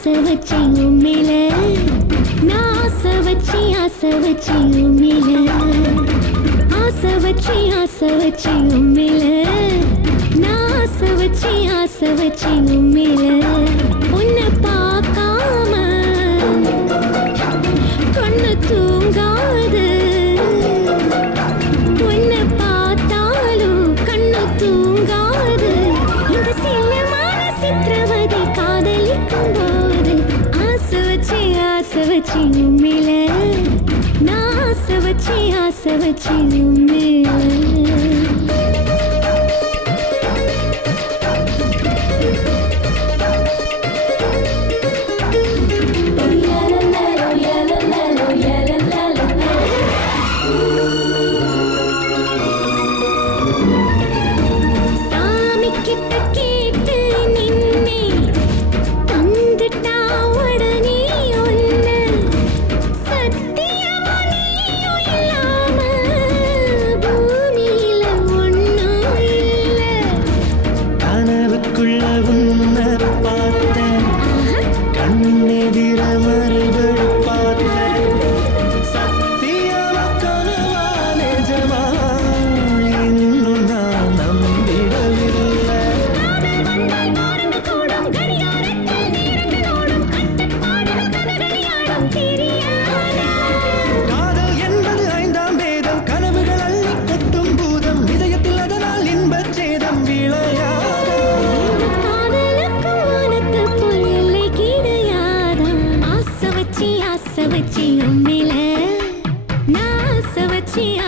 ஆசை வச்சு உண்மையில நான் ஆசை வச்சு உண்மையில ஆசை வச்சு உண்மையில நான் ஆசை வச்சு உண்மையில உன்னை பார்க்காம கண்ணு தூங்காது உன்னை பார்த்தாலும் கண்ணு தூங்காது இந்த செல்லமான சித்திரவதை காதலிக்கும் போது ஆசை வச்சு உண்மையில நான் ஆசை வச்சு உண்மையில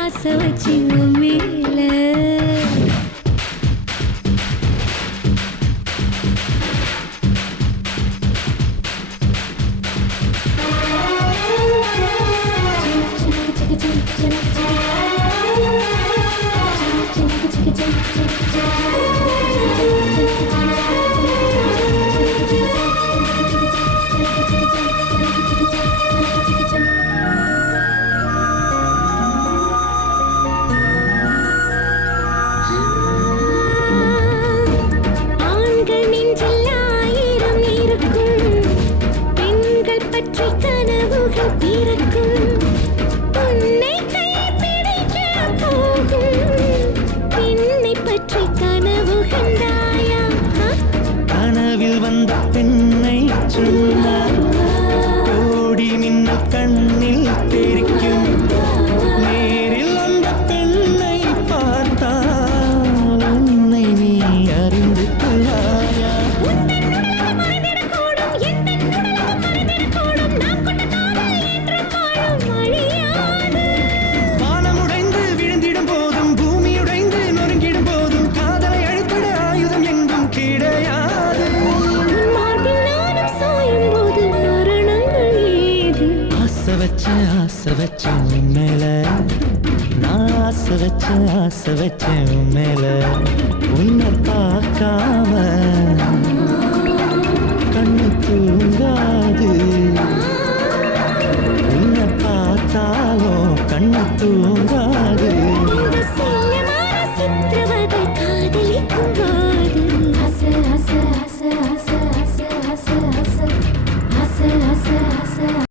ஆசை வச்சு உண்மையில வந்த பெண்ணை சொன்னார் கோடி மின்னல் கண்ணில் தெரிக்கும் நேரில் அந்த பெண்ணை பார்த்தால் உன்னை நீ அறிந்து கொள்ளாயா வானமுடைந்து விழுந்திடும் போதும் பூமியுடைந்து நொறுங்கிடும் போதும் காதலை அழித்திட ஆயுதம் எங்கும் கிடையாது ஆசை வச்சு மேல நான் ஆசை வச்சு மேல உன்னை பார்க்காம